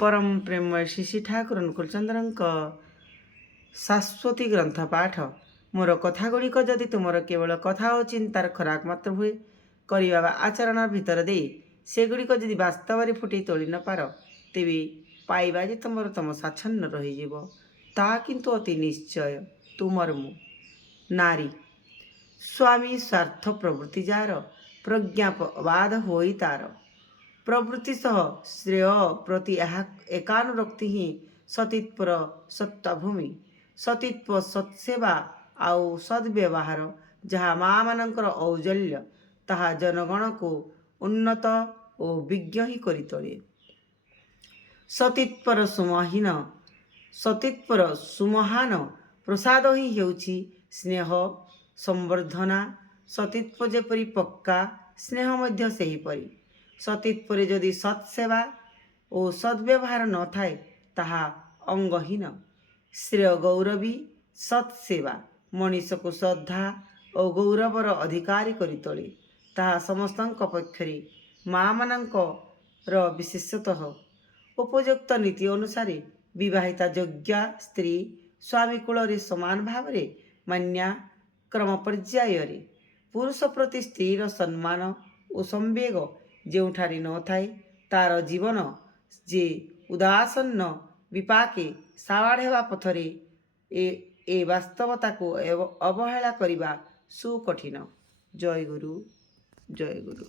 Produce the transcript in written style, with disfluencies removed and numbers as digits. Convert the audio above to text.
परम प्रेममय श्री ठाकुर अनुकूलचंद्रଙ୍କ शाश्वती ग्रंथ पाठ मोर कथा गुड़िक जदि तुमर केवल कथा और चिंतार खराक मात्र हुए करवा आचरण भितर दे सेगुड़िक जदि वास्तव में फुटे तोली न पार तेबे पाइबा जे तुमर तुम साच्छन्न रही ता किंतु अति निश्चय तुमर मु नारी स्वामी स्वार्थ प्रवृत्ति जार प्रज्ञापवाद होई तार प्रवृत्ति सह श्रेय प्रति एकानुरक्ति ही सतीत्वर सत्ताभूमि सतीत्व सत्सेवा आउ सद्व्यवहार जहाँ माँ मानकर औजल्य ताहा जनगण को उन्नत और विज्ञ ही करी तोले सतीत्वर सुमहीन सतीत्वर सुमहान प्रसाद ही हेउछि स्नेह संवर्धना सतीत्व जेपरी पक्का स्नेह मध्य सेहीपरी सतीत्व जदि सत्सेवा और सद्व्यवहार न थाए ताहा अंगहीन श्रेय गौरवी सत्सेवा मनीष को श्रद्धा और गौरवर अधिकारी करी तोले ताहा समस्तंक पक्षरे माँ मानकर विशेषतः उपयुक्त नीति अनुसार विवाहिता योग्या स्त्री स्वामी कूल समान भाव मान्या क्रम पर्यायर पुरुष प्रति स्त्रीर सम्मान और संवेग ଯେଉଁଠାରେ ନଥାଏ ତାର ଜୀବନ ଯେ ଉଦାସନ୍ନ ବିପାକେ ସାବାଡ଼ ହେବା ପଥରେ ଏ ବାସ୍ତବତାକୁ ଅବହେଳା କରିବା ସୁକଠିନ। ଜୟ ଗୁରୁ ଜୟ ଗୁରୁ।